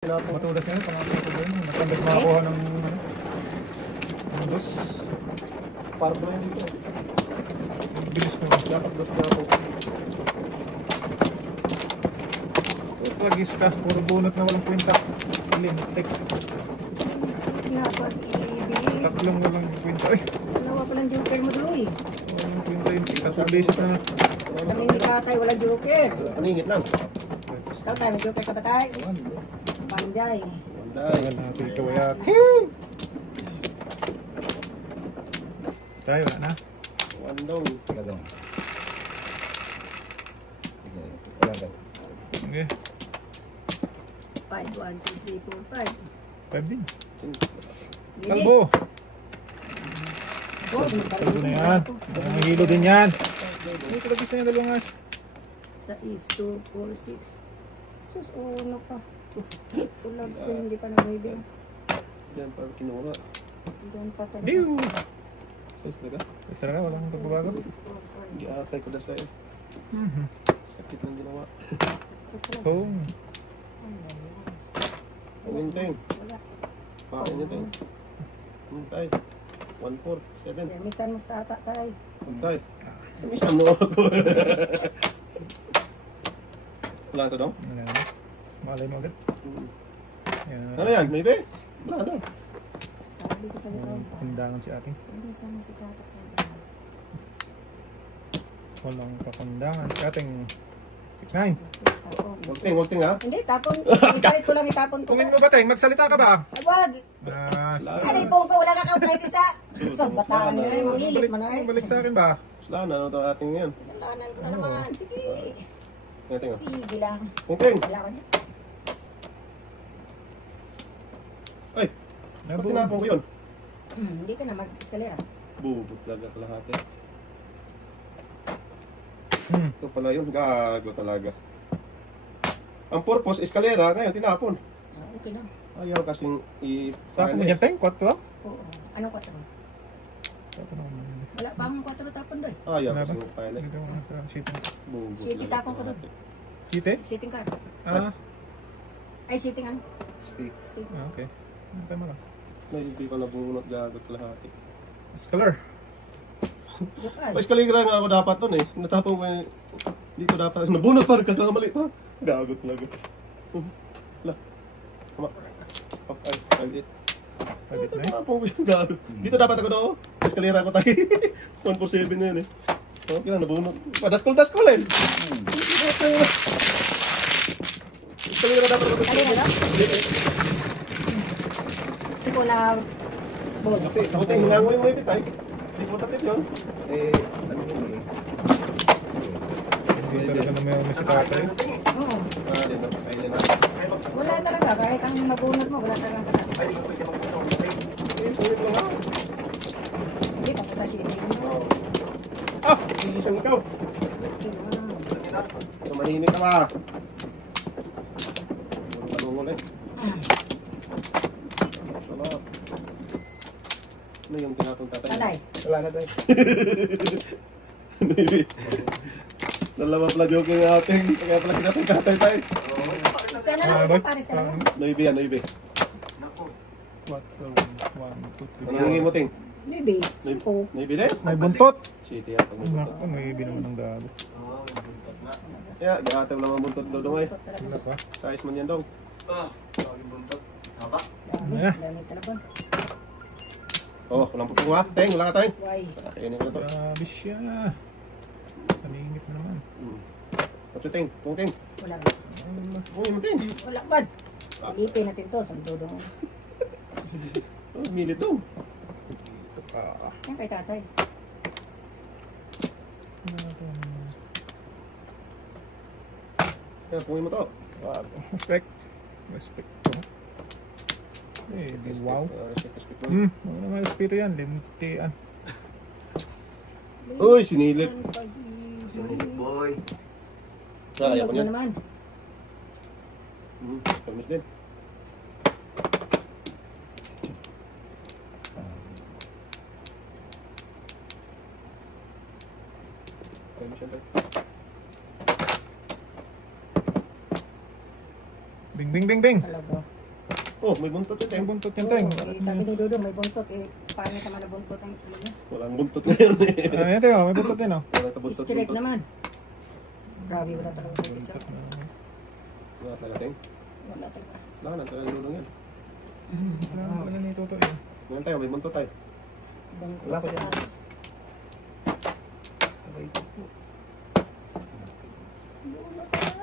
Matulas nyo, pangatlo ko yun. Matambas makakuha ng dos. Parang na yun dito. Bilis na. Dapat dos na ako. Pagis ka, puro bunot na walang kwenta. Lintik. Napag-ibig. Tatlong walang kwenta. Ay, Dalawa pa ng joker mo doy. walang kwenta yun. Tatlong beses na. Kami ni Tatay, wala joker. Paningit lang. Ikaw tayo, may joker ka ba tayo? Panday. Banday. Tagal natin kawayak. Tayo, wala na. Wandong. Okay. 5, 1, 2, 3, 4, 5. 5 din. Hindi. Kalbo. Kalbo na yan. Ang hilo din yan. Hindi ko labis na yan, dalawang as. Sa is 2, 4, 6. Sus, ano pa. Ulag, so hindi pa nag-ibig. Diyan pa kinuha. Diyan pa talaga. Biu! Sus talaga. Basta na, walang pagbabago. Hindi atay ko na sa'yo. Sakit ng ginawa. Oo. Paginteng. Wala. Pakin niya tayo. Hintay. 1, 4, 7. Misan mo sa tata tayo. Hintay. Misan mo ako. Wala ito dong? Wala na. Malay mo agad. Yan. Ano yan? Maybe? Wala na. Sabi ko sa likod. Kundangan si ating. Misan mo si tata tayo. Walang kakundangan si ating 6-9. Tapon. Wagting ha? Hindi, tapon. Ipalit ko lang itapon ko. Tungin mo ba, Teng? Magsalita ka ba? Ay, wag. Ano yung ka? Wala ka kahit isa. Sa bataan nila yung mangilit man ay. Balik sa akin ba? Wala na. Ano ito ating yan? Isang lanan ko na naman. Sige. Tingnan. Sige lang. Wagting. Wala ko na. Ay! Ba't tinapon ko yun? Hindi ka na mag-eskalera. Bubot talaga kalahati. Ito pala yun. Gago talaga. Ang purpose, eskalera. Ngayon, tinapon. Okay lang. Ayaw kasing Sa akin mo yan, Teng? 4 to? Oo. Anong 4? Wala pa akong 4 tapon doon. Ayaw Wala ba? kasing pilot. Bubot City talaga tapon ko doon. kalahati. Site? Sitting car. Ah, Ay, sitting ano? Stick. Stick. okay. Okay mo lang. Hindi ko nabunot gago kalahati. Scholar. Joke ay. Pa eskalera nga ako dapat doon eh. Natapon ko yung... Hindi ko dapat. Nabunot pa rin kakamali pa. Gago talaga. Wala. Tama. Ay, ay, Pagit na eh. Tapon ko yung gago. Dito dapat ako daw. Eskalera ko tayo. 147 na yun eh. Okay lang, nabunot. Padaskol-daskol eh. Eskalera dapat ako. Alin na Ito ko na balls. Buti, hinangoy mo yung bitay. Hindi ko tapit yun. Ano yun eh. Hindi talaga na may si tatay. Oo. Dito, kainin na. Wala talaga. Kahit ang mabunot mo, wala talagang katabi. Ulit lang ako. Hindi, papunta sitting. Ah! Iisang ikaw. Tumahimik ka ba? Malungol eh. Salamat. Ano yung tinatong tatay? Tatay. Wala na tayo. Dalawa pala joke yung ating. Kaya pala tinatong tatay tayo. Isa na lang, isang pares ka lang. Noibe yan, noibe. 4, 1, 2, 3. Ano yung mo, Ting? Maybe, 5. Noibe din? May buntot. City yata. Naku, may binaman ng gago. Kaya, gata mo naman buntot daw dong ay. Wala pa. Size man yan dong. Dami talaga. Oh, walang pupong ha. Ting, wala ka tayo. Why? Kainin ko na to. Grabe siya. Kaningit na naman. Kapso Ting, pung Ting. Wala. Uy, mo Ting. Wala ba? Ilipin natin to sa dudong. Oh, milit dong. Yan kay tatay. Kaya, pungin mo to. Respect. Respect. Eh, di wow. Respect mo. Ano naman espiritu yan? Limtian. Uy, sinilip. Sinilip boy. Ayaw ko Ano niyan. naman? Kamis din. Kamis yan tayo. Bing, bing, bing, bing. Talaga. Oh, may buntot ito. Yung buntot yan, Teng. Sabi ni Dudong, may buntot. Paano sa mga buntot ang ano? Walang buntot ngayon eh. Ayan, Teng, may buntot din, oh. Wala ka buntot. Straight naman. Grabe, wala talaga sa isa. Wala talaga, Teng. Wala talaga. Wala na, talaga lulong yan. Wala talaga nito to, eh. Ngayon tayo, may buntot tayo. Buntot Wala pa sa yan. taas.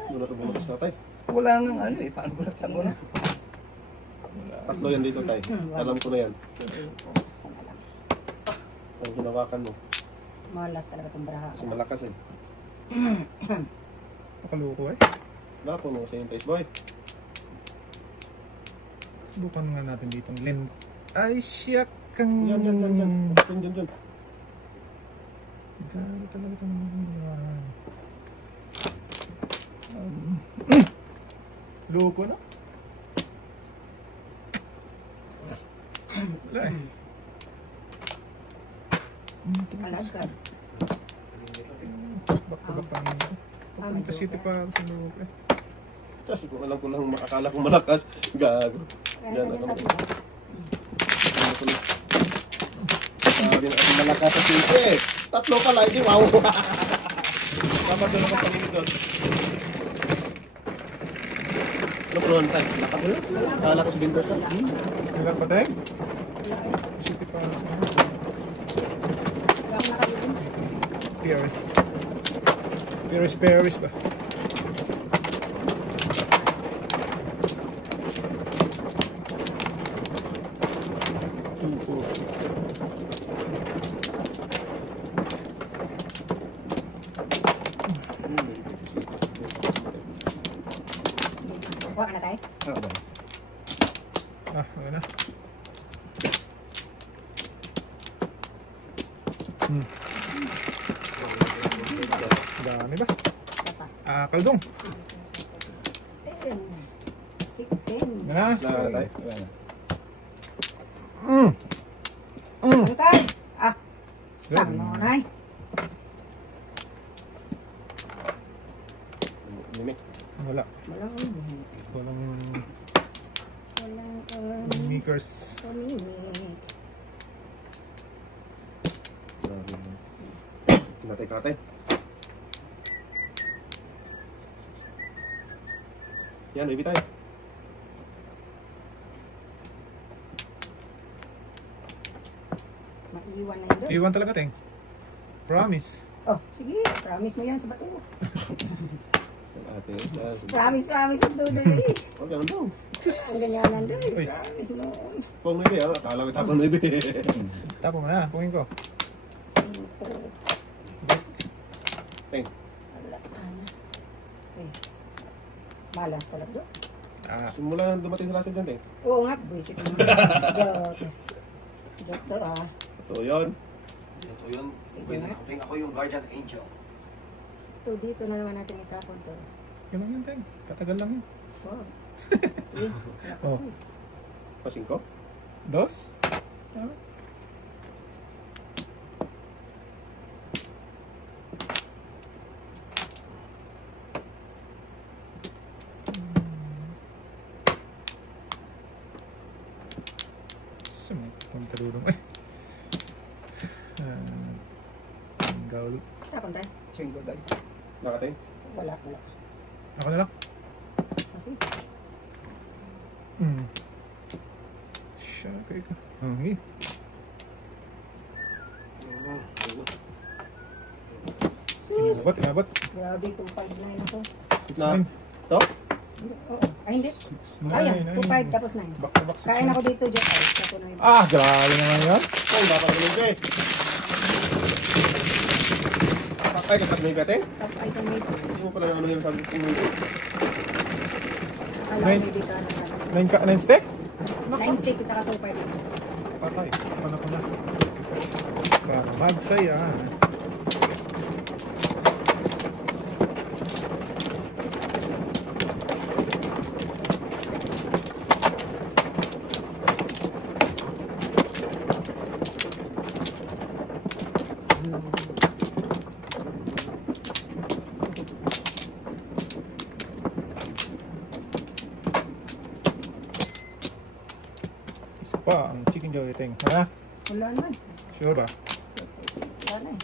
Wala ito bumutas na tayo. Wala nang ano eh. Paano ba nagsago na? Tatlo yan dito tayo. Alam ko na yan. Sana lang. Ang hinawakan mo. Malas talaga itong baraha. Kasi malakas eh. Pakaloko, eh. Wala po mga sa'yo tayo, boy. Subukan nga natin dito ng lens. Ay, siyak kang... Yan. Dyan. Grabe talaga itong... Loko na? Wala eh. Alagad. Back to back pa naman ito. may Pupunta city pa sa loko eh. Kasi kung alam ko lang, akala ko malakas. Gago. Kaya Yan, ganyan ano. tatlo. Alam ko lang. Sabi na kasi malakas sa city eh. Tatlo pala, hindi wow. Dapat doon ako paningin doon. Ano po naman tayo? Akala ko si Binder ka. Kailan pa tayo? City pa sa Gawin na kayo din. Paris ba? Kuha ka na tayo. Ah, okay na. Dami ba? Isa pa. Ah, kaldong. 10. 16. Na. Na tayo. Angkay! Ah! Sama na eh. Mimi. Wala. Walang Walang walang makers. paminit. Kinatay-katay. Yan, baby tayo. Maiwan na yun doon. Iwan talaga, Teng. Promise. Oh, sige. Promise mo yan sa bato. Sa ating Promise yun doon eh. Huwag yan daw. Ang ganyanan doon. Uy. Promise mo. Pong baby ah. Akala ko tapang baby. Tapo mo na. Pungin ko. Simpo. Teng. Wala. Eh. Malas talaga doon. Ah, Simula nang dumating sa lasin dyan, Teng. Oo nga, buisit mo. Joke. Joke to ah. So, yun. Ito yun. Wait na something. Ako yung guardian angel. So dito na naman natin itapon to. yun lang yun, Teng. Katagal lang yun. Wow. Sige. Lakas Oh. mo. Pasing ko. Dos? Ah. Sumay. Punta dulong. Eh. Ang gaul. Tapon tayo. Single die. Nakating. Wala. Ako na lang. Kasi. Siya, kaya ka. Okay. Sus. Inabot. Grabe itong 5-9 na to. Na. To? Oo. Ay hindi. Ayan. 2-5 tapos 9. Back to back. Kain ako dito, Jack. Ay, tapos na yun. Ah, grabe naman yan. Ay, dapat naman siya eh. Ay, kasat mo yung kate? Tapos ay sa may. Hindi mo pala ano yung sabi kong Alam Nine. ko dito na. 9 stick? 9 steak at saka 2-5 tapos. Patay. Ako na. Para magsaya. pa ang chicken joy ting. Ha? Wala naman. Sure ba? Wala na eh.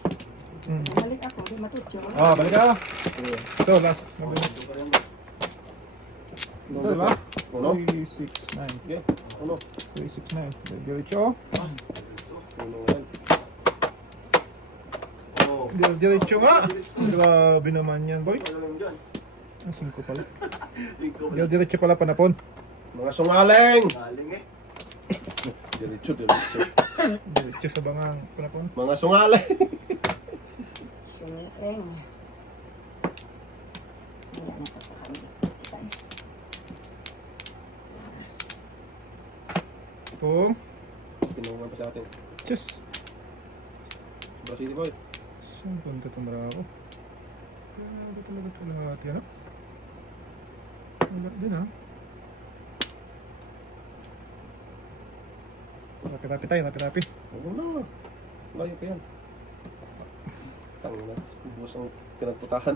Hmm. Balik ako, di matutyo. Ah, balik ka. Ito, last. Ito lang. 369. Okay. Ano? 369. Diretso. Oo. Diretso nga. Grabe naman yan, boy. Ano lang dyan? Ang 5 pala. Ikaw. Diretso pala panapon. Mga sungaling! Galing eh. Diretso. Diretso sa bangang panapon. Mga sungaling! Sinieng. Wala na kapakami. Kung. Pinungan pa sa atin. Diyos. Sobra City Boy. Saan punta itong marako? Grabe talaga ito lahat yan, ha? Wala din, ha? Rapi-rapi tayo, rapi-rapi. Oo na. Layo pa yan. Tangin na. Ubus ang pinagputahan.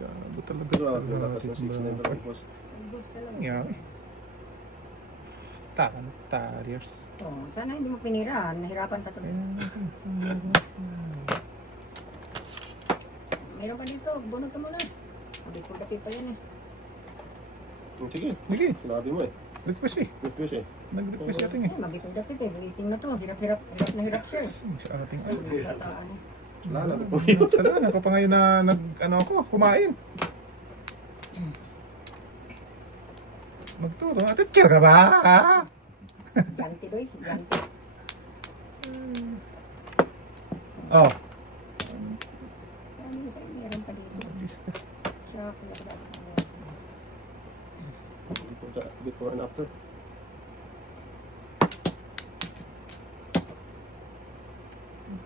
Grabe talaga Grabe, lakas ng 6 na yung ubus. Ubus ka lang. Nangyari. Tarriers. Oh, sana hindi mo piniraan. Nahirapan ka tuloy. Meron pa dito. Bunot ka muna. Hindi ko dati pa yan eh. Sige, Sige, sinabi mo eh. request eh. Request eh. Nag-request natin eh. Ay, magitong dati eh. Waiting na to. Hirap na hirap siya eh. Sa ating Tataan eh. Lala na po. Sala, pa ngayon na kumain. Magturo. Atit ka ba? Ganti doy. Ganti. Oh. Ano mo sa'yo? Meron pa dito. Siya pala ba? Before and after.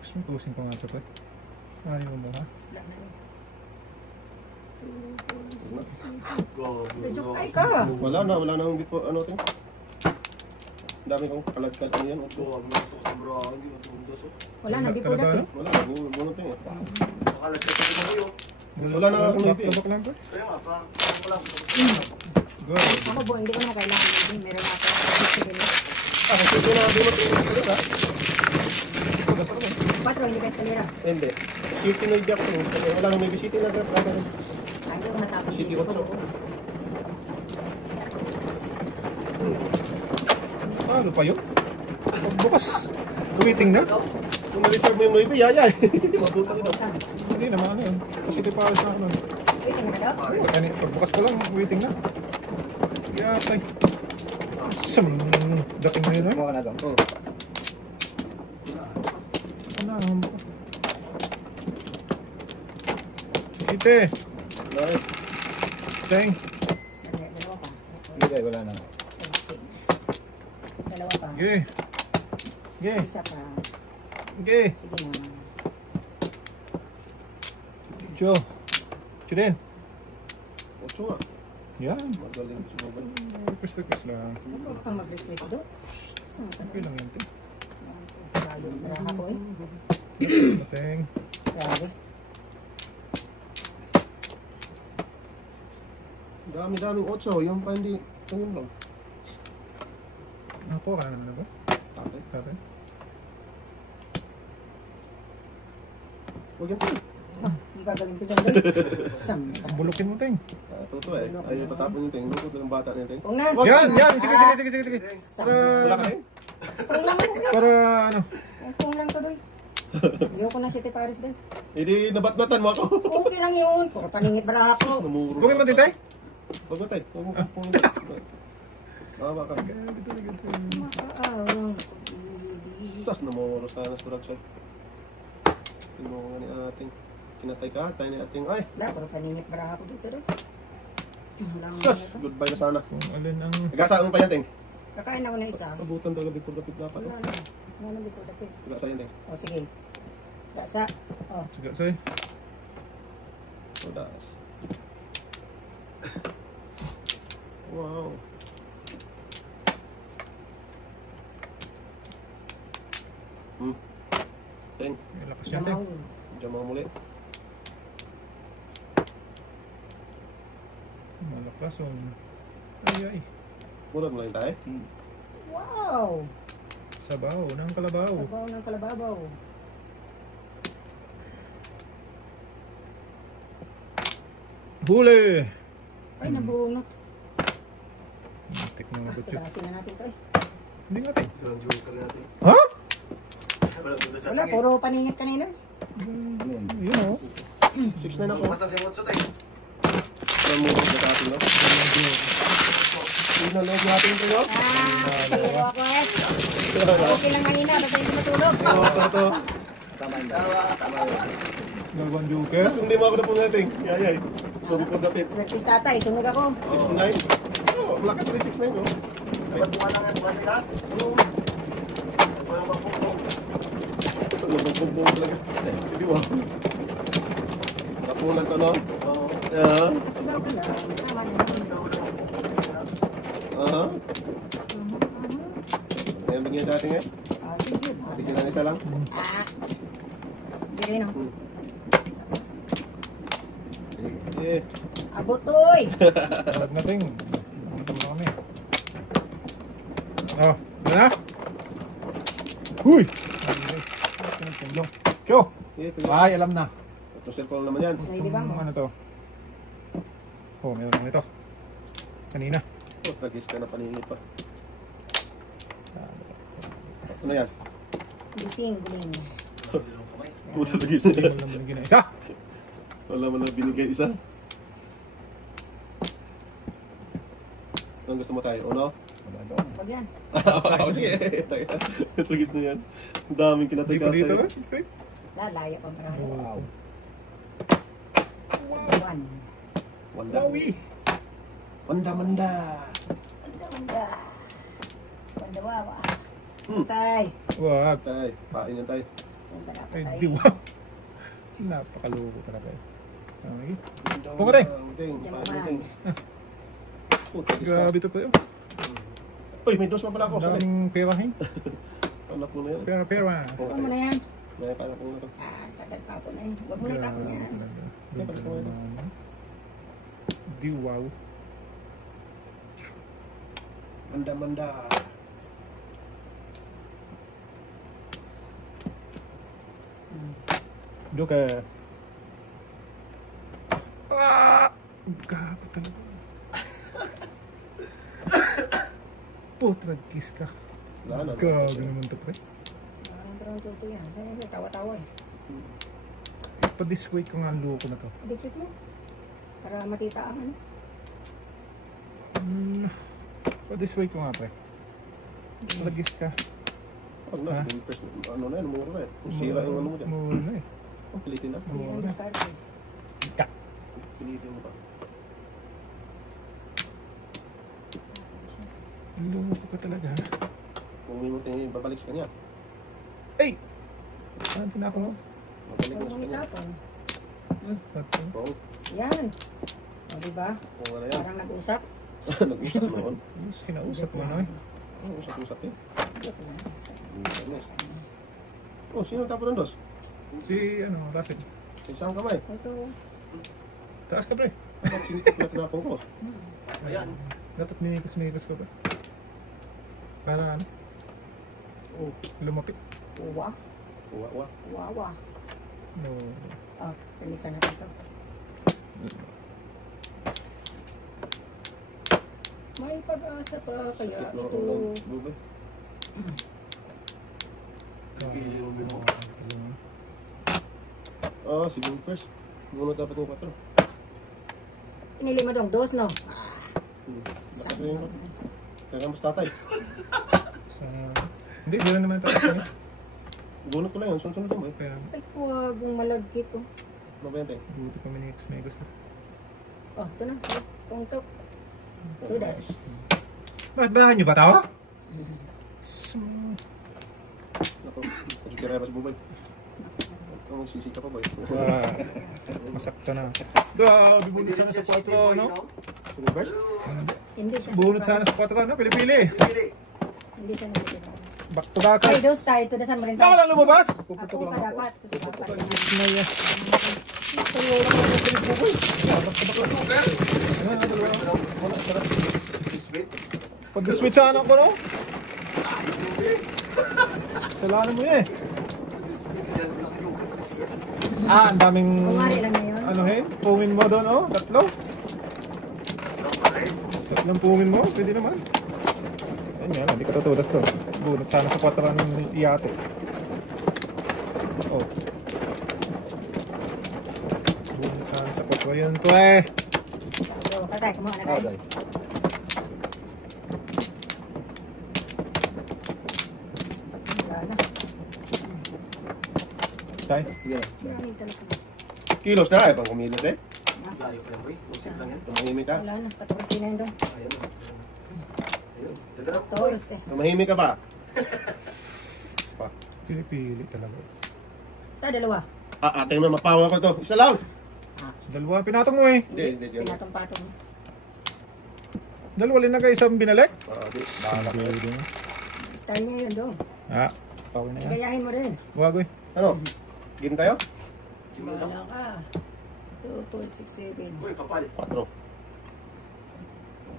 Gusto mo kusin ko nga ito, Pat? Ayaw mo ha? Wala na rin. 2, 4, 6, 8. Go. Nadyukay ka. Wala na akong before ano ito. Dami kong kalagkal ano yan. Go. Ang gusto ko sa bro. Hindi mo tumundos oh. Wala na. Di po dati. Wala, bunot eh. Makalag ka sa kayo. Wala na akong ipin. Tabak lang, Pat? Kaya nga pa. Ano lang. Good. Ako po, hindi ko na kailangan. Meron ako. Sige. Ako sige na bunot yung kalit ha. 4, hindi ka eskalera. Hindi. City na idea ko. Kasi wala nang may city na gano'n. Hindi ko matapos City dito. Watso. Ano pa yun? Bukas. Kumiting na? Kung na-reserve mo yung Noibe, yaya eh. Mabuta kita. Bukan. Hindi naman ano yun. Kasi di pa sa ano. Waiting na daw. Yani, pagbukas pa lang, waiting na. Yes, ay. Dating na yun, ay. Mukha na daw. Oh. Ano? Ite. Nice. Teng. Dalawa pa. Hindi, wala na. Dalawa pa. Sige. Sige. Isa pa. Sige. Sige na. Jo. Chidin. Ocho nga. Yan. Magaling sumugal. Request lang. Huwag kang mag-request doon. Saan ka Okay lang yan, Teng. Grabe. Grabe ko eh. Teng. Grabe. Dami-daming 8. Yung pa hindi. Ayun lang. Ako, kaya naman ba? Tatay. Tatay. Huwag yan tayo. Ang gagawin ko dyan doon. Saan ka? Bulukin mo, Teng. Totoo eh. Ayaw patapon yung ting. Lukot ng bata niya ting. Kung na. Yan, yan. Sige. Saan? Wala ka Para, ting? Kung lang ko. para ano. Kung lang ko doon. Ayoko na City Paris doon. Hindi nabat-batan mo ako. Okay lang yun. Puro paningit bara ako. Namuro. Bukin mo, Titay. Huwag mo tayo. Huwag mo pupungin. Tama ka. Makaalang Sas namuro sana sa Rakshay. Tinungan ni ating. Kinatay-katay ni ating. Ay! wala, puro paningit bara ako dito doon. Walang Sas! ano to. Goodbye na sana. Kung alin ang... Nagkasaan mo pa yan, Ting? Kakain ako na isa. Abutan talaga bipod-lapit dapat. Wala na. Wala na dito dati. Nagkasaan yan, Ting. O sige. Gasa. O. Sige, say. Odas. Wow. Ting, May lakas yan, Teng. Jamaw. diyan mga muli. Malakas, oh. Ay. Murag mo lang tayo. Wow. Sabaw ng kalabaw. Sabaw ng kalababaw. Huli! Ay, nabungot. Tik na nga butyo. Tugasin na natin to eh. Hindi natin. Yung joker natin. Ha? Wala, puro paningit kanina. Yun o. 6-9 ako. Basta si Motso tayo. Alam mo na sa atin, no? Hindi na loob natin ito, no? Saliwa ako eh. Okay lang kanina, basta hindi matulog. Oo, ito. Dalawang joker. Sas, hindi mo ako na po natin. Yayay. Tumukod dapit. Swertis tatay, sunog ako. 6-9. Oo, malakas rin 6-9, no? Dapat buwan lang yan, buwan ka. Walang mapupong. Lumabog-bog talaga. Hindi mo. Kapunan ko, no? Oo. Yeah. Sigaw ka lang. Tama na. Aha. Ngayon bigyan natin ngayon. Ah, sige. Bigyan lang isa lang. Ah. Sige no. Eh. Abotoy. Huwag natin. Dito mo kami. Oh, yun na. Huy! Kyo! Ay, alam na. Ito cellphone naman yan. Ay, di ba? Ano to? Oh, meron naman ito. Kanina. Oh, tragis ka na paningit pa. Ano yan? Gising, guling. Puta tragis na Hindi yan. mo naman binigyan isa. Wala mo na binigay isa. Anong gusto mo tayo? Uno? Pag yan. Sige. Tragis na yan. Ang daming Hindi pa dito kinatay-katay. ba? Siyempre. Lalaya pa marami. Wow. One. Wanda. Wawi! Manda. Wanda. Wanda wawa. Hmm. Tay. Wag. Tay, pain yan tayo. Wanda na Ay, patay. di ba? Napakaloko talaga eh. Okay. Pumatay. Ting, Diyan pain naman. yan, ting. Oh, tragis ka. Grabe ito pa yun. Uy, may dos pa pala ako. Ang Sorry. daming perahin. Anak mo na yan. Pera. Huwag mo na yan. May para po na to. Ah, tatagpapon na yun. Huwag mo na itapon yan. Di wow. Manda. Joker. Ah! Gago talaga. Putragis ka. Wala na. Gago naman ito pre. Parang brown to yan. Kaya tawa-tawa eh. Pa-disway ko nga ang loko na to. Biscuit mo. Para makita ang ano. Pa-disway ko nga pre. Tragis ka. Pag na, ano na yan, mura na eh. Sira yung ano mo dyan. Mura na eh. Oh, pilitin na. Hindi Oo. ang discard eh. Ka. Pilitin mo pa. Loko ka talaga. Kung may mo tingin, babalik sa kanya. Ay! Saan tinako mo? Babalik Huwag na sa mong kanya. itapon. Oo, Yan. O diba? kung ano yan. Parang nag-usap. Nag-usap noon. Yes, kinausap mo na eh. Oo, usap-usap eh. Joke lang. Yes. Oh, sino ang tapo ng dos? Si ano, Rasid. Isang kamay. Ito. Taas ka pre. Bakit sinitip na tinapong ko? Ayan. Dapat minikas ka ba? Para ano? Oh, Lumapit. Uwa. uwa. Wawa. No. Oh, palisan natin ito. May pag-asa pa kaya Sakit ng ito. ulo. Bubay. Ah, si Bumpers. Bunot dapat ng 4. Pinili mo dong dos, no? Bakit yun? Kaya mas tatay. Sa... Hindi, wala naman ito. Bunot ko lang yun. Sunod mo eh. Kaya, Ay, huwag mong malagkit, oh. Ano ba yan tayo? buti pa minikas ka. Oh, ito na. Kung ito. Tudas. Bakit bahan nyo ba tao? Ako, pagkikiraya pa sa bubay. Ang sisika pa ba eh? Masakta na. Grabe, bunot sana sa 4, no? Si Bumpers? Hindi siya. Bunot sana sa 4, no? Pili-pili. Pili. Hindi siya nagkita. Back to back. Ay, dos tayo. Tudasan mo rin Ikaw tayo. lang lumabas! Ako ka dapat. Susukapan niya. Maya. Tuloy lang ako sa pinagbukoy. Sweet. Pag-switch sana ako, no? Kasalanan mo eh. Ang daming... Kumari lang na yun. Ano pungin mo doon, oh. Tatlo. Tatlong pungin mo, pwede naman. Ayun yan, hindi ka tutudas to. Bunot sana sa 4 ng iyate. Oh. Bunot sana sa 4 yun to eh. So, patay, kumuha na tayo. Wala na. Tay. Yeah. Maraming talaga. Kilos na eh, pang kumilos eh. Layo pa yan, boy. Usip lang yan. Tumahimik ka. Wala na, 14 na yun doon. Ayun. Ayun. Dadarap ko, boy. 14. Tumahimik ka pa. Pa. Pili-pili talaga. Sa dalawa. Ate mo, mapawa ko to. Isa lang. Dalawa pinatong mo eh. Hindi yun. Pinatong-patong. Dalawa rin na kayo isang binalik. Di. Bahala ko. Style niya yun doon. Okay na yan. Gayahin mo rin. Wag eh. Ano? Game tayo? Wala ka. 2, 4, 6, 7. Boy, kapal. 4.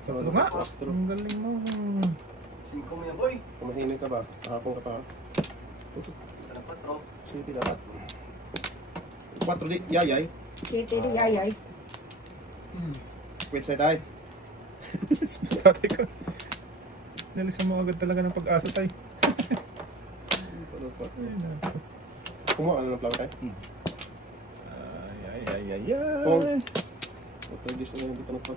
Tatlo nga. Ang galing mo. 5 mo yan, boy. Tumahimik ka ba? Kahapon ka pa. Ito na 4. Sige dapat. 4 di. Yayay. Kiti di yayay. Quit sa'yo tayo. Tatay ko. Nalisan mo agad talaga ng pag-asa tay. Kumuha ka na ng flower tayo. Ay. Oh. Okay, gusto na hindi ka ng 4.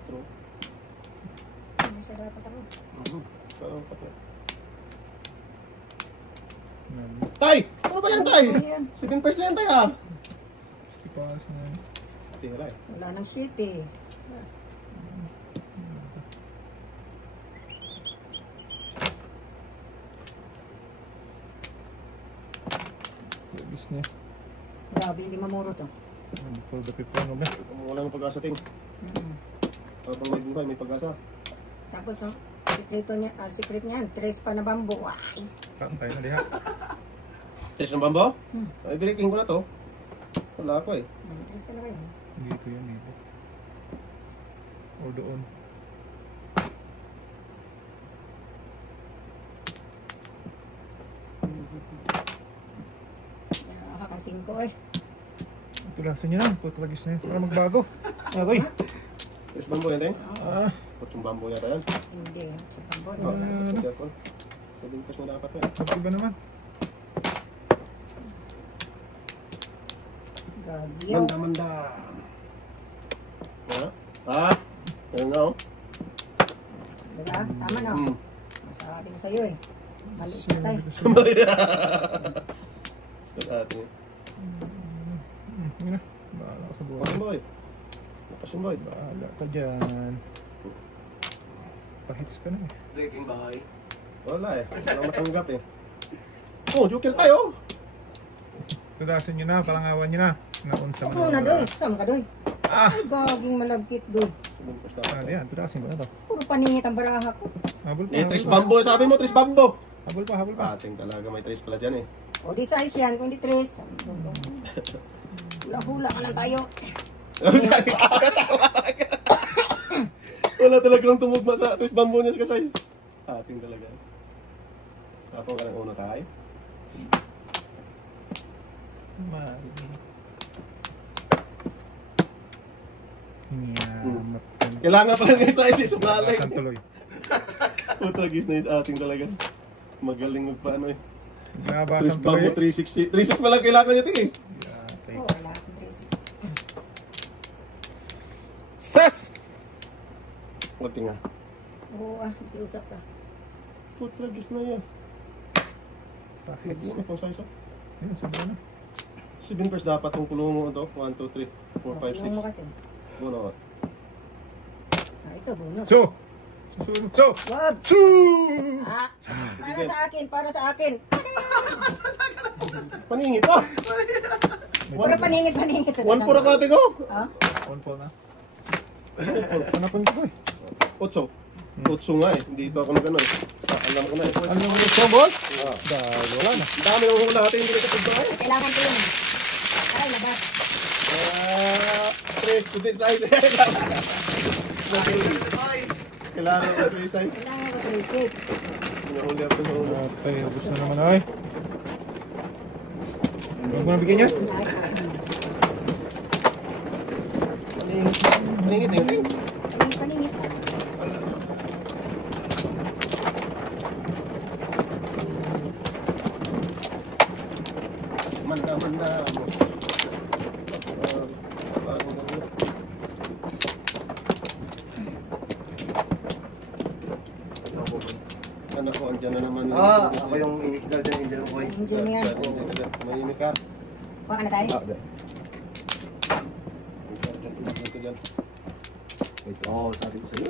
Ano sa dapat ako? Parang 4. Tay! Ano ba yan, tay? Ayan. 7 first na yan, tay, ah. Ipas na yan. Tingala eh. Wala nang shit eh. Business. Grabe, hindi mamuro to. For the people ano ba? Wala nang pag-asa, ting. Habang may buhay, may pag-asa. Tapos, ang secret niyan, 3 pa na bambu. Ay! Kain tayo na diha. Tres ng bambo? Ay, breaking ko na to. Wala ako eh. 3 talaga yun. Dito yan dito. O doon. Nakakang 5 eh. Tulasan nyo na. Tutlagis na yun. Para magbago. Okay. Tres bambo yan, ting. Ah. Kutsong bambo yata yan. Hindi. Sa bambu. Oh, Hindi. sa cellphone. Sabihin ko na dapat yan. Iba naman. Gagyaw. Manda. Ha? Ha? Yan nga, oh. Diba? Tama na. Masabi ko sa'yo eh. Mali siya tayo. Sa atin. Yun na. Bahala ka sa buhay. Pakasumboy. Pakasumboy. Bahala ka dyan. Pahits ka na eh. Breaking bahay. Wala eh. Wala matanggap eh. Oh, joker tayo. Tulasan nyo na. Palangawan nyo na. Naunsa mo Oo na doy. Sam ka doy. Ah! Ay, gaging malagkit doy. Ano yan? Tulasin ko na to. Puro paningit ang baraha ko. Habol pa. Eh, Habol tres pa. bambo. Sabi mo, tres bambo. Habol pa. Habol pa. Ating talaga may tres pala dyan eh. O di size yan, kung di 3. Hula-hula ka lang tayo. Wala talagang tumugma sa tres bambo niya sa kasay. Ating talaga. Tapos ka ng uno tayo. Yamat. Kailangan pala ng size, sumalay. Saan tuloy? Putragis na yung ating talaga. Magaling magpaano eh. Nabasan Tres bambo, tuloy. 360. 360 pa lang kailangan niya ting eh. Oo, wala akong 360. Sas! Kunti nga. Oo hindi usap ka. Putragis na yan. Pahits. Ano pang size ah? Ayun, sobra na. 7 first dapat yung kulong mo ito. 1, 2, 3, 4, 5, Yung mo kasi. 6. Buno. Ito, bonus. So! Susunod. So! Wag! Su! Para sa akin, para sa akin. Paningit ah! Puro paningit. One pura ka ating oh! Ha? On po na. Panapon ko eh. 8. 8 nga eh. Dito ako nag-ano eh. Alam ko na eh. Ano yung gusto, boss? Ah. Dahil wala na. Ang dami ng hula natin. Hindi na kapag ba eh. Kailangan ko yun. Ay, labas. Tres to this size. Kailangan ko 3 size. Kailangan ko 3-6. Nahuli ako sa ulo. Okay, ubos na naman ay. Huwag mo na bigyan niya. Paningit, ting. Paningit. Manda. Anak ko, andyan na naman. Ako yung guardian angel mo, boy. Angel niya. Manimik ka. Kuha ka na tayo. Oo, sabi ko sa'yo.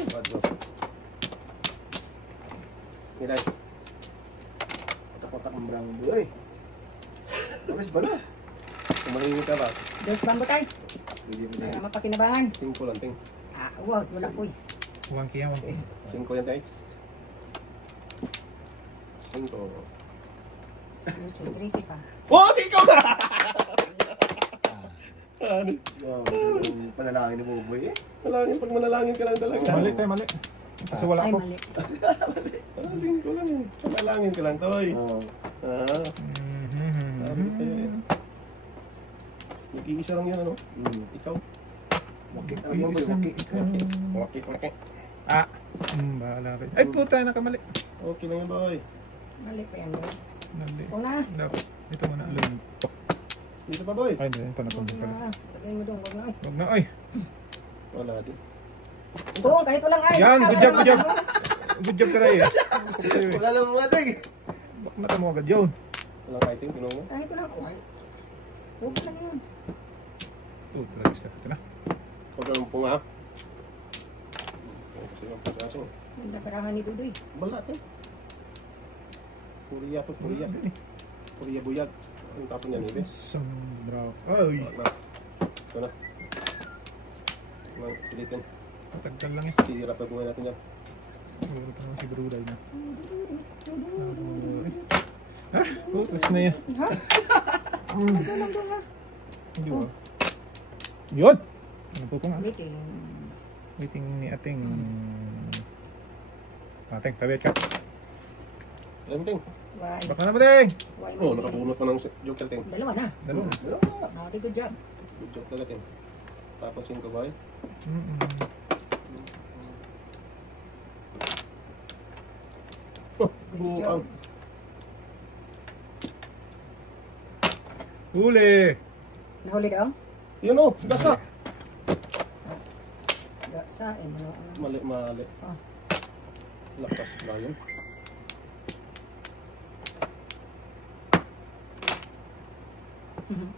Nilay. Kotak-kotak ng brang boy. Alis ba na? Manimik ka ba? Dos bambo tayo. Hindi mo Para sa'yo. mapakinabangan. 5 lang, ting. Wag, wala po eh. 1K yan, 1K. 5 yan, tay. 5. Tracy pa. Oh, ikaw na! Ano? Yung panalangin ni Boboy eh. Malangin, pag manalangin ka lang talaga. Mali tayo, mali. Kasi wala Ay, ko. mali. 5 lang eh. Manalangin ka lang, toy. Oo. Sabi ko sa'yo eh. Nag-iisa lang yan, ano? Ikaw. Wakit talaga yung boy, wakit. Okay. Ah, bahala rin. Ay, puta, nakamali. Okay lang yan, boy. Mali pa yan, boy. Mali. Una. Dapat. Ito muna, alam. Dito pa, boy. Ay, hindi, Wag panapunta pala. na. Sabihin mo doon, wag na. Ay. Huwag na, ay. Wala din. Doon, kahit walang ay. Yan, good job, good job. Good job ka tayo eh. Wala lang mga ting. Bak mata mo agad yun. Walang kiting, tinong mo. Kahit walang ay. Huwag lang yun. Ito, tragis ka. Ito na. Huwag kang punga. Kasi yung pagkaso. Ganda parahan ni Dudoy. Bala, ting. Puriya to, puriya. Puriya buyag. Ang tapon niya, nile. Sombrao. Ay, Ito na. Pilitin. patagkal lang eh. Sira pa buhay natin yan. Siguro pa naman si Bruday na. Ha? Putas na yan. Ha? Ano lang doon ha? Hindi ba? Yun! Ano po nga? Waiting. Waiting ni ating... Ating, tabi ka. Alam, ting. Why? Baka na ba ding? Why? Oh, nakabunot pa ng joker, ting. Dalawa na. Dalawa. Okay, good job. Good job talaga, ting. Tapos 5, boy. Oh, buang. Huli! Nahuli daw? Yun oh, gasa. Gasa. Ano? Mali. Ah. Lakas layon.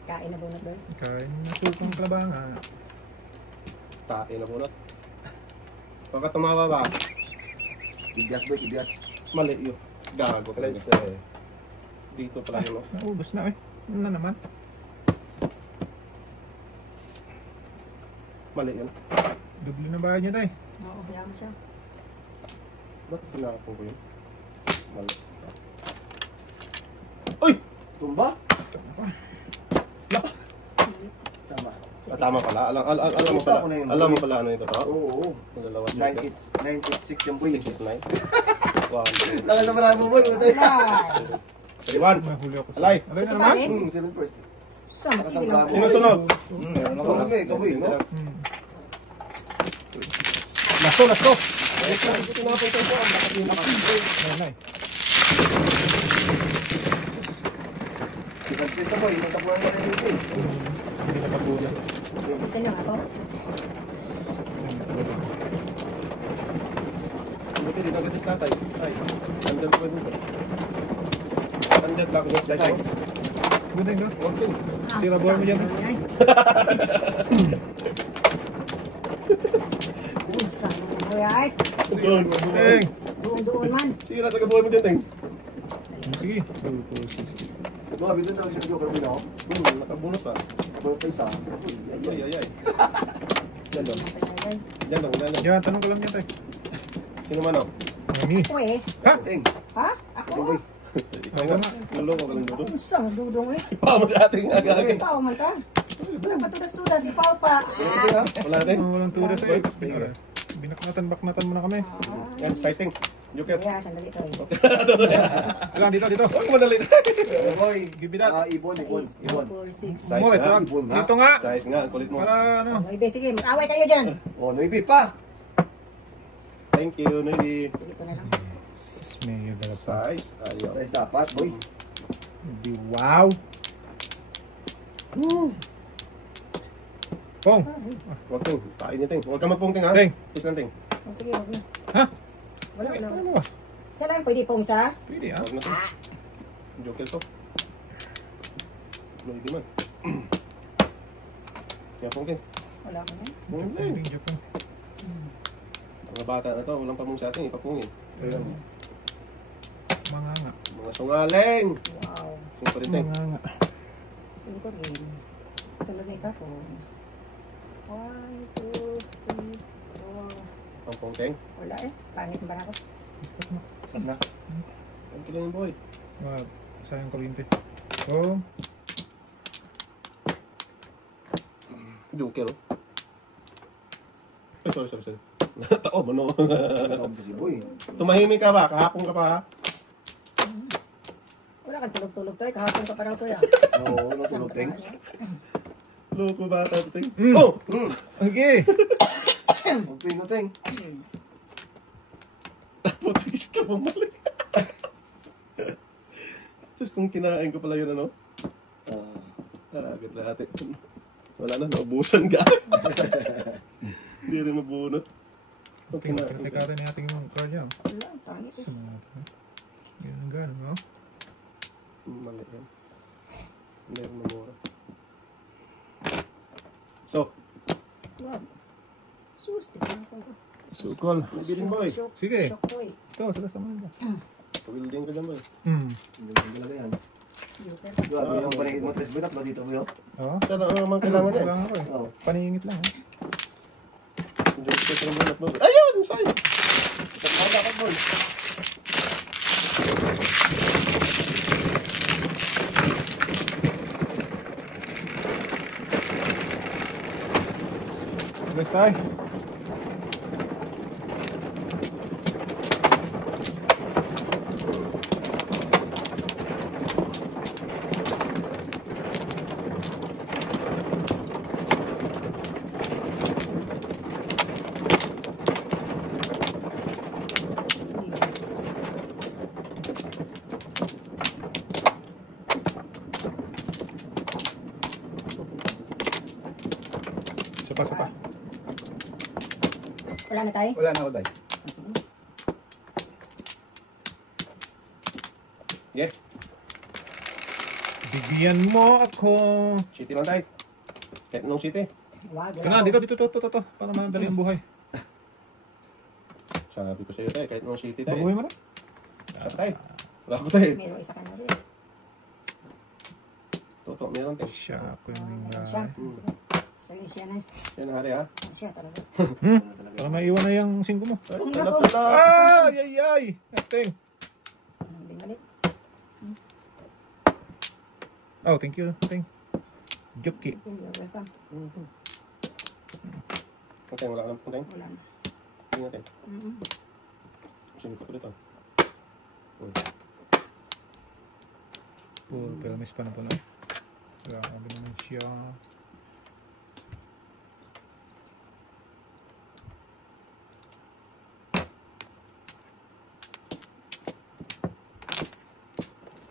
Kain na bunot doon. Kain na sukang klabangan. Tae na bunot. Pagka tumawa ba? Kibyas boy, kibyas. Mali yun. Gago Alis talaga. eh. Dito pala yun. Naubos na eh. Ano na naman? Mali yun. Doble na bahay niya tayo. Oo, kaya mo siya. Ba't tinakapon ko yun? Mali. Uy! Tumba? Tama. Tama pala. Alam mo pala. Alam mo pala ano ito to? Oo. Yung dalawa. 986 yung boy. 689. 1, Nakal na marami mo boy. Utay. 31. Mahuli ako. Alay. Alay na Sige, naman? Paris. 7 first. Sama, sige lang. Sino sunod? Nakulog eh, kaboy, no? Lasto, lasto! Tinapon ko ang nakapin. Nay. Second place na boy, nagtapunan ka na yung boy. Hindi nakapula. Isa lang ako. Buti dito agad sa tatay. Ay, andyan ko dito. Andyan lang ako sa size. Buti ka. Okay. Sira buhay mo dyan. Usa na boy ay. Doon. Teng! Doon man. Sira taga buhay mo dyan, Teng. Sige. 2, 2, 6. No, bito na siya joker boy, no? Nakabunot pa. Boy pa isa. Ay. Yan doon. Ay. Yan doon. Yan doon. Yan, tanong ko lang yan tayo. Sino man ako? Nani? Uy eh. Ha? Ting. Ha? Ako Ting boy. Ikaw nga. Luloko ka lang doon. Usa, dudong eh. Pao mo sa ating aga-aga. Pao man ta. Wala pa tudas-tudas. Pao pa. Wala natin. Walang tudas eh. Binaknatan, baknatan mo na kami. Yan, size Ting. Joker. Kaya, sandali ito. Lang, dito. Huwag mo madali. Boy. Give me that. Ibon. 4, 6. Size Mo, nga. ito, dito nga. Size nga, ang kulit mo. Para ano. Noibe, sige, mag-away kayo dyan. Oh, noibi pa. Thank you, Noy. Sige, ito na lang. Mayor dapat pa. Size. Ayaw. Size dapat, boy. Hindi, wow. Pong. Huwag ting. Tain niya ting. Huwag ka magpong ting ha. Ting. Please lang ting. Oh, sige, huwag na. Ha? Wala. Ano mo ba? Isa lang, pwede pong sa. Pwede ah. Huwag na ting. Joker to. Noy di man. Kaya pong ting. Wala ko na. Pong Pwede ting. joke lang. Mga bata na to, walang pamong sa atin. Ipapungin. Ayun. Mga nga. Mga sungaling. Wow. Yung pa rin ting. Mga nga. Sunod ko rin. Sunod na ikaw po. 1, 2, 3, 4. Ang pong ting. Wala eh. Pangit ba na ako? Saan na? Ang kilang boy. Wag. Sayang kuryente. Pong. Joker oh. Ay, sorry. Tao, mano. Ano ba si boy? Tumahimik ka ba? Kahapon ka pa ha? Wala kang tulog-tulog to eh. Kahapon ka pa raw to yan. Oo, natulog ting. Loko bata ito ting. Mm. Oh! Okay. Magpingo ting. Putis ka bumalik. Tapos kung kinain ko pala yun ano? Agad lahat eh. Wala na, naubusan ka. Hindi rin mabunot. Kung kinain ko. Teka ni ating mga card yan. Wala, pangit eh. Sumunod. Ganun, no? Mali yan. Hindi rin mamura. So, Wag. Sus, tignan ko. Sukol. nabirin boy. Sige. Shock ko eh. Ito, sila sa mga. Pawilding ka dyan boy. Hindi ko talaga yan. Joker. Grabe yung paningin mo, tres bitak ba dito mo yun? Oo. Sana ang mga kailangan eh. Kailangan ko eh. Oo. Paningit lang. Eh. Joker ka ng bunot boy. Ayun! Sa'yo! Dapat boy. Next time. Sapa. Wala na tayo? Wala na ako, day. Yeah. Bigyan mo ako. City lang tayo. Kahit anong city. Wag. Kana, dito. To. Para madali ang buhay. Sabi ko sa'yo tayo. Kahit anong city tayo. Babuhay mo na. Sa tayo. Wala ko tayo. Meron isa ka na rin. Totoo, meron tayo. Siya ako yung Meron siya. Sige. Sige siya na. Yan hari ha. Siya talaga. Para maiwan na yung 5 mo. Ay, Ang wala lako. pala. Ay! Ating. Hindi mali. Oh, thank you. Ting. Joki. You're welcome. Okay, wala ka lang punteng. Wala na. Tingnan natin. Sino ko ulit ah. Full pelmis pa na po na. Grabe naman siya.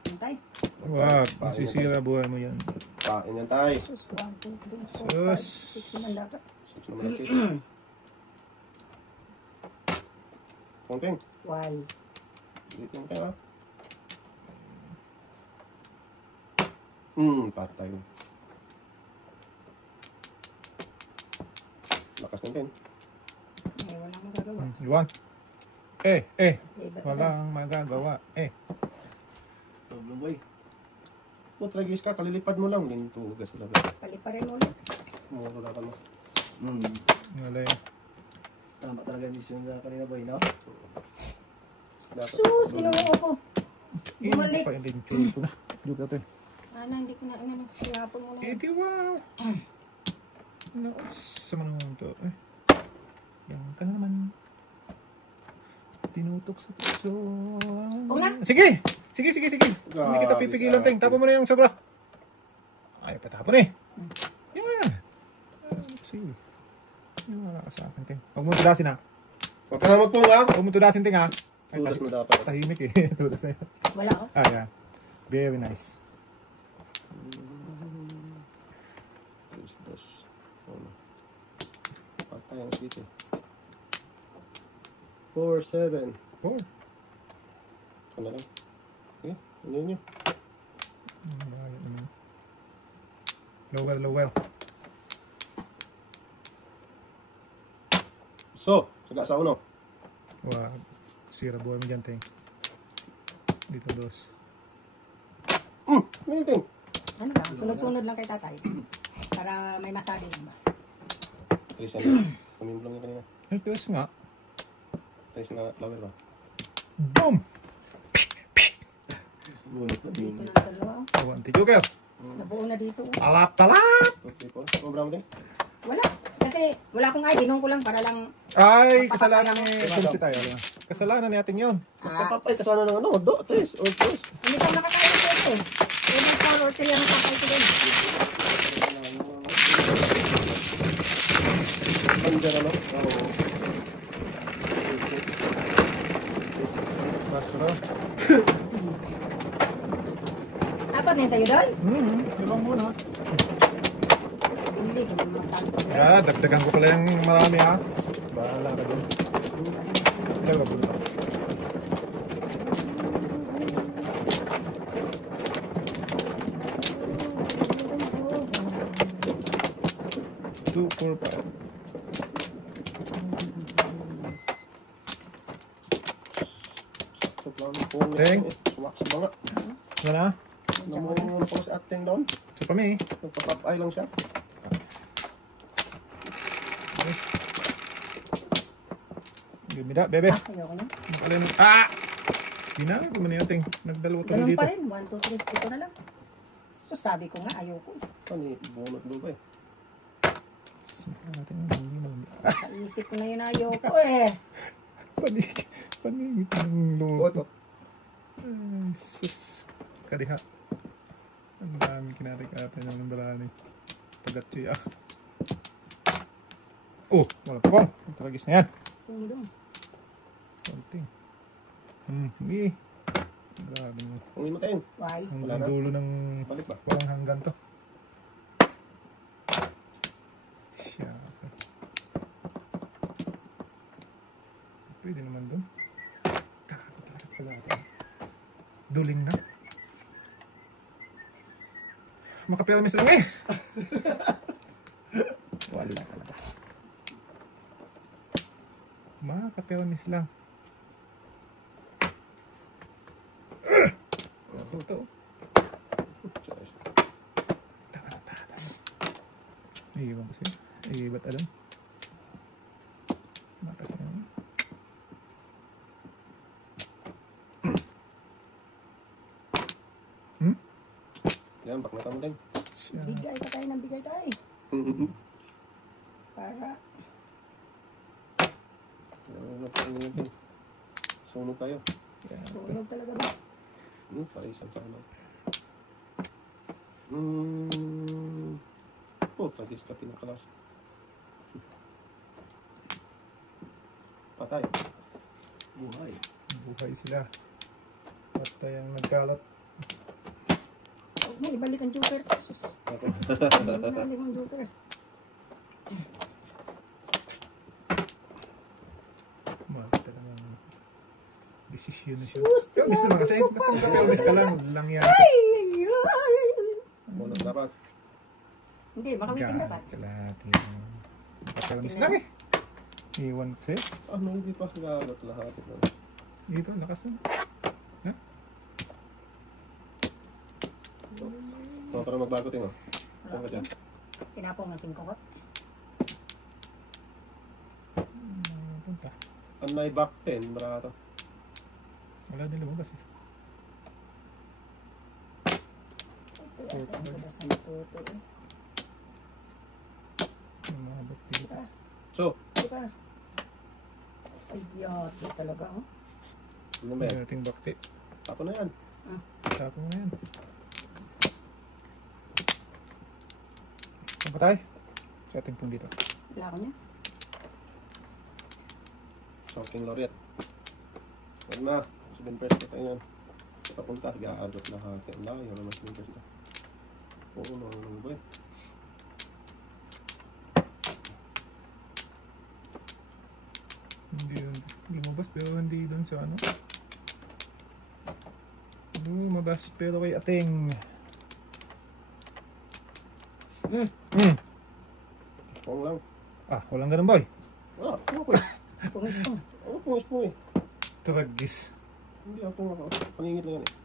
Antay. Wag, masisira buhay mo yan. Pain yan tayo. Sus, 1, 2, 3, 4, 5, Sus. 6 naman dapat. 6 naman ang cake. Punteng. Wal. Dito tayo ha. Patay. Lakas ng ten. Eh, wala akong magagawa. Iwan. Eh, ba't Walang magagawa. Problem, boy. Tragis ka, kalilipad mo lang. Lintugas talaga. paliparin mo ulit. Mawala ka na. Wala yan. Tama talaga yung decision na kanina, boy, no? Sus, kinuha ko. Bumalik. Pa hindi ko na. Joke natin. Sana hindi ko na inano. Sinapon mo na yun. Di wow. Ano sa mga to? Yan ka na naman. Tinutok sa puso. Huwag na. Sige! Sige. Hindi kita Grabe pipigilan, sa Ting. Tapo mo na yung sobra. Ayaw pa tapon eh. Yan. Sige. Yan wala ka sa akin, Ting. Huwag mo tudasin ha. Huwag ka na magpong ha. Huwag mo tudasin, Ting ha. Ay, Tudas mo dapat. tahimik eh. Tudas na yan. Wala ko. Yan. Very nice. Dos. Ano? Patay ang city. 4, 7. 4. Ano lang? Okay, ano yun? Low well. So, saga sa uno. Wag. Sira buhay mo dyan, Ting. Dito, dos. Anything. Ano lang, sunod-sunod lang kay tatay. Para may masabi ba? Trace na. Kamim lang yung kanina. Ay, dos nga. Trace na flower ba? Boom! Bunot na Dito din. na ang dalawa. Oh, anti-joker. Nabuo na dito. Talap! 2, 3, 4. Sobrang mo din. Wala. Kasi wala akong ay, ginong ko lang para lang. Ay, kasalanan ni Kumsi tayo. Ano? Kasalanan natin yun. Kapapay, kasana ng ano? Trace or trace. Hindi ka nakakaya sa ito. Pwede 4 or 3 ang nakakaya ko din. Under ano? Oo. Apat na yun sa'yo doon? Ibang muna. Hindi, sa mga tanto. Dagdagan ko pala yung marami ha. Bahala ka dun. Talaga po. 2, 4, 5. Teng. Sumak sa banga. Ano na? Namumuna po si ating doon. So pa me. Nagpapapay lang siya. Give me that, baby. Ayoko na. Ginamit ko man yun, Ting. Nagdalawa tuloy Ganun dito. pa rin. 1, 2, 3. Ito na lang. So sabi ko nga, ayoko. Ano eh, bunot doon ba eh. Kaisip ko na yun, ayoko eh. Paningit ng loob. Ay, sus. Kadiha. Ang dami kinarik-atay ng barani. Pagatsi ah. Oh, wala pa bang. Tragis na yan. Tumulong. Konting. Hindi. Grabe mo. Kung imatayin, Why? Hanggang dulo ng balik ba? parang hanggan to. Siya. Pwede naman doon. Karakot pala ito. Duling na. Makapiramis lang eh. Wala talaga. Makapiramis lang. Ito. Iiwan ko siya. Iibat alam. Makas na yun. Yan, bakla mo din. Siya. Bigay ka tayo ng bigay tayo. Para. Sunog tayo. Tulog talaga ba? Paisang sa ano. Tragis ka pinakalas. Patay. Buhay. Buhay sila. Patay ang nagkalat. Huwag mo ibalik ang joker. Sus. Ibalik ang joker. Mati talaga ang desisyon na siya. Gusto Miss naman kasi. Basta magkapirmis ka lang. Huwag lang yan. Bunot dapat. Hindi, makawitin dapat. Kalahati. Magkapirmis lang eh. Iwan ko sa'yo. Ano, hindi pa gagat lahat. Dito, lakas na. Para magbago tayo. Ano ka dyan? Tinapong ang 5 ko. Punta. Anay back 10, barato. Wala din lumabas eh. Ito, ang kudas ng tuto. Umabot dito. So, Ito ka. Ay, yate talaga. Oh. Ano ba yan? Ating bakti. Ako na yan. Tapo mo yan. Saan pa tayo? Sa ating pong dito. Wala ko niya. Shocking Laureate. Huwag na. 7 press ka tayo yan. Papunta. Ga-adot na hati. Ang layo naman 7 press ka. Oo, ano ba yun? Hindi mabas pero hindi doon sa ano. Hindi mabas pero kay ating. Huwag lang. Ah, walang ganun boy. Wala. Huwag ko eh. Pungis ko. Huwag pungis mo eh. Tragis. Hindi ako nga. Pangingit lang yan eh.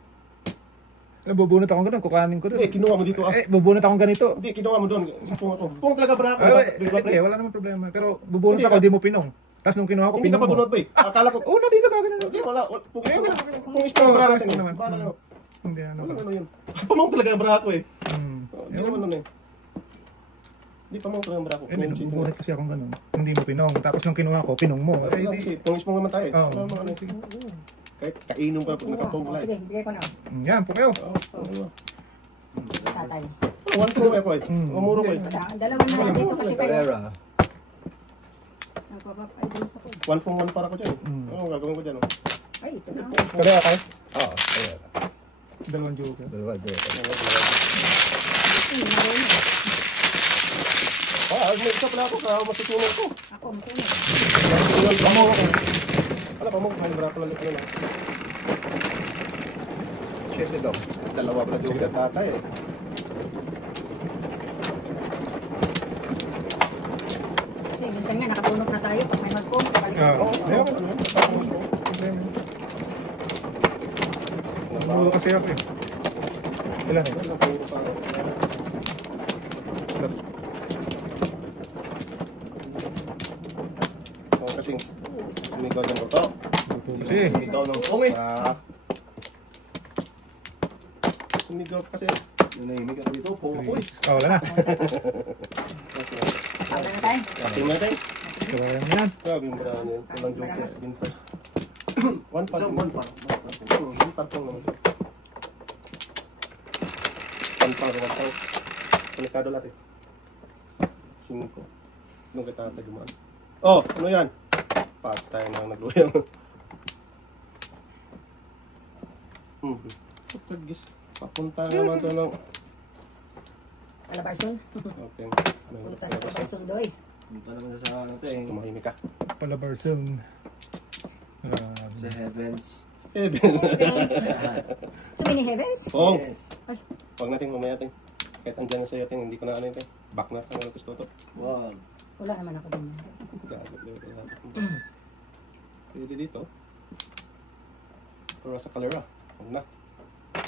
Bubunot akong ganun, kukanin ko doon. Hindi, kinuha mo dito ah. Bubunot akong ganito. Hindi, kinuha mo doon. Pung ako. Pung talaga ba ako? Wala naman problema. Pero bubunot ako, di mo pinong. Tapos nung kinuha ko, Hindi ka pinong pa mo. bunot ba eh. Akala ko. Oo, dito ka ganun. Hindi, wala. Pungis mo. Pungis Oo, mo bra pungis natin mo eh. naman. Para ano. Hindi, ano Wala ba? ano yun. Pamang talaga ang bra ko eh. Hindi Ewan. naman ano eh. Hindi pamang talaga ang bra ko. Bubunot kasi akong ganun. Hindi mo pinong. Tapos nung kinuha ko, pinong mo. Ay, kasi pungis mo naman tayo eh. Oo. Wala naman ano eh. Kahit kainom ka pag nakapungla eh. Sige, bigay ko na. Yan, po kayo. Oo. Tatay. One po ako eh. Umuro ko eh. Dalawa na lang dito kasi kayo. Carrera. Nagpapapay doon sa ko. 1 para ko dyan. Oo, gagawin ko dyan. Ay, ito na. Kaya ako. Oo, Carrera. Dalawang joker. Dalawa dito. May isa pala ako. Kaya masusunod ko. Ako, masunod. Pamong ako. Wala, pamong. Ang bra ko lang ito na. Siyete daw. Dalawa pala joker tatay eh. Kasi minsan nga, nakatulog na tayo. Pag may magpong, balik Ah, ako. ayaw ko. Nabulo kasi ako eh. Ilan eh? Kasing sumigaw ng buto. Kasi, Sumigaw ng pong eh. Sumigaw kasi. Nanahimik ako dito. Pong ako eh. wala na. Wala na tayo. Tingnan natin. Kabayan mo yan. Grabe yung brand yun. Walang joker. Din first. One part. Isang one pa. One part lang naman. One part. Konektado lahat eh. 5. Nung kita tagumaan. Oh, ano yan? Patay na nagluyang. Pagkagis. Papunta naman ito ng... Palabarson. Okay. Punta sa Palabarson doy. Punta naman sa ano to eh. Tumahimik ka. Palabarson. Sa Heavens. Heavens. So, mini heavens? Oh, Yes. Ay, huwag natin mamaya natin. Kahit andyan na sa'yo natin, hindi ko na ano yun. Back na ito. Ano gusto ito? Wag. wala naman ako din. Pwede dito. Pero sa color ah. Huwag na.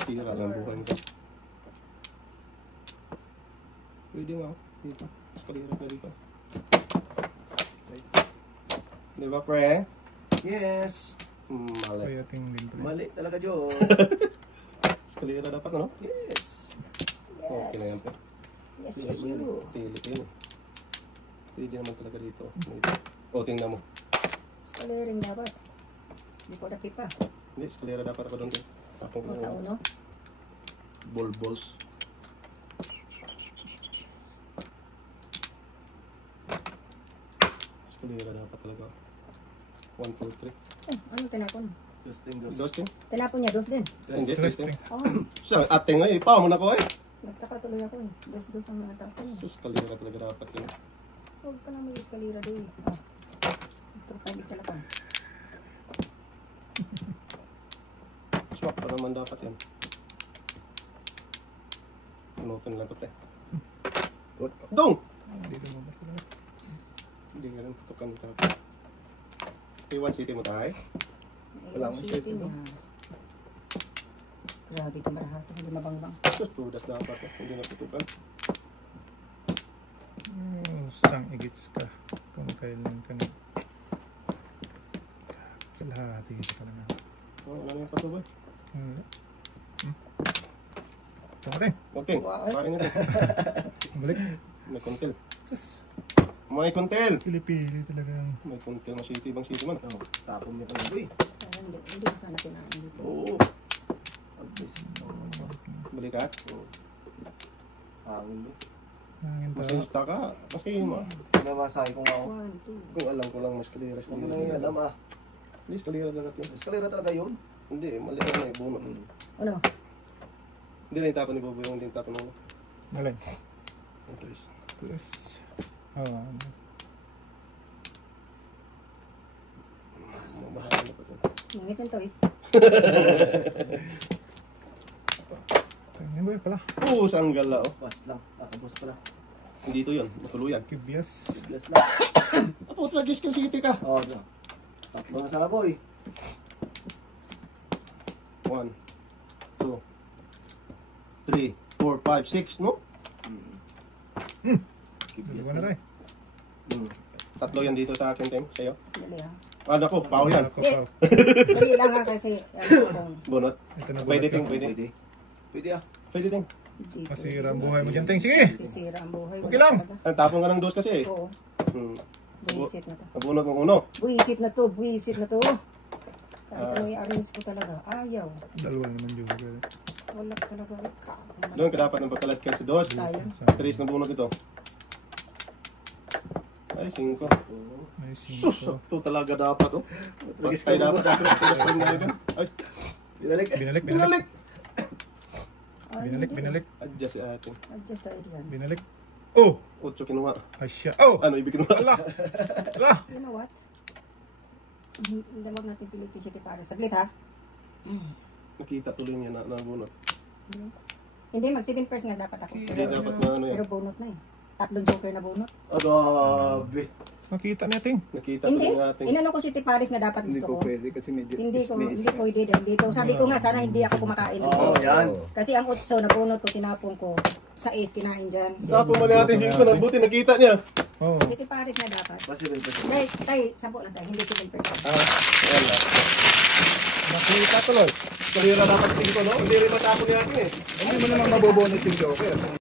Tira lang buhay mo. Pwede nga. Dito. Mas kalira pa dito. Di ba pre? Yes. Mali. Kaya tingin din. Mali talaga Diyos. Mas kalira dapat ano? Yes. Okay na yan pre. Yes, yes, you. Pili. Pwede naman talaga dito. O, tingnan mo. Scalaring dapat. Hindi ko dapat pa. Hindi, eskalera dapat ako doon. Tapong O sa uno. balls. Eskalera dapat talaga. 1, 2, 3. Oh, ano tinapon? Testing dos. Dos kin? Tinapon niya, dos din. Hindi, Stress testing. Oh, Sa ating nga, ipaw mo na ko eh. nagtaka tuloy ako eh. Dos ang mga tapon. Sus, eskalera talaga dapat yun. Huwag ka na may eskalera doon. Oh. Ito pa, hindi talaga. Swak pa naman dapat yan. Pinutin lang ito pre. What? Dong! Hindi lumabas talaga. Hindi nga rin tutukan ito. P1 city mo tayo. Wala akong Shooting shooting, no? niya. Grabe ito marahato. Hindi mabangbang. Sus, tudas dapat eh. Hindi na tutukan. Sang igits ka. Kung kailan ka na. Kalahati ka na nga. Oh, wala na yung pato boy. Okay. Okay, kain natin. Balik. May kontil. Sus. May kuntel. Pili-pili talagang. May kuntel na city, ibang city man. Oh, tapon niya pa yun. Sana hindi ko sana kinain dito. Oo. Balikat. Hangin eh. Hangin pa. Masista ka. Kasi mo. Namasahe ko nga ako. 1, 2. Kung alam ko lang mas kalira. Huwag mo na yung alam ah. Please, kalira talaga yun. Eskalera talaga yun. Hindi, mali na yung bunot. Ano? Hindi na yung tapon ni Bobo yung hindi yung tapon mo. Galing. Please. Tapos. Oh, Bahala na pa ito. Nangit yung toy. Ano ba pala? Sanggal la oh. Pas lang. Takabos pala. Hindi ito yun. Matuluyan. Kibyas. Bless lang. Apo, tragis ka city ka. Oh, no. Tatlo na sa laboy. 1, 2, 3, 4, 5, 6, no? Dalawa na tayo. Tatlo yan dito sa akin, Tem. Sa'yo. Dali ha. Ah, naku, pao yan. Ako, Eh. pao. Dali lang ha kasi ano kung Bunot. Ito na Pwede, bulat Ting, ka. pwede. Pwede. Pwede ah. Pwede, Ting. dito. Masira ang buhay mo dyan, Ting. Sige! Sisira ang buhay. Okay lang. Ang tapon ka ng dos kasi eh. Oo. Hmm. Buisit na to. Nabunot mong uno. Buisit na to. Buisit na to. Kahit ano i-arrange ko talaga. Ayaw. Dalawa naman yung Wala talaga. Doon ka dapat ng pagkalat ka sa dos. Sayang. Tris na bunot ito. Ay, 5. May Sus, singko. ito talaga dapat oh. Tragis Ay, ka dapat. Ay, Binalik eh. Binalik, binalik. binalik. Binalik. Adjust sa atin. Adjust tayo dyan. Binalik. Oh! 8 kinuha. Asya. Oh! Ano, ibig kinuha? Ala! Ala! You know what? Hindi wag natin pilitin siya para saglit ha. Nakita tuloy niya na bunot. Hindi, mag 7 pairs nga dapat ako. Hindi dapat na ano yan. Pero bunot na eh. 3 joker na bunot. Agabi. Makita niya, Ting. Nakita Hindi. tuloy natin. Inano ko si Tiparis na dapat Hindi gusto ko ko. pwede kasi medyo Hindi ko, may hindi pwede dahil dito. Sabi ko nga, sana hindi ako kumakain dito. Oo, yan. Kasi ang utso na bunot ko, tinapon ko. Sa ace, kinain dyan. Tapos mo natin 5 na buti nakita niya. Oh. Si Tiparis na dapat. Possible pa siya. Dahil, tayo, 10 lang tayo, hindi 7 pairs. Ayan lang. Nakita tuloy. Kalira dapat 5 no? Hindi rin matapon natin eh. Hindi mo naman mabobonus yung joker.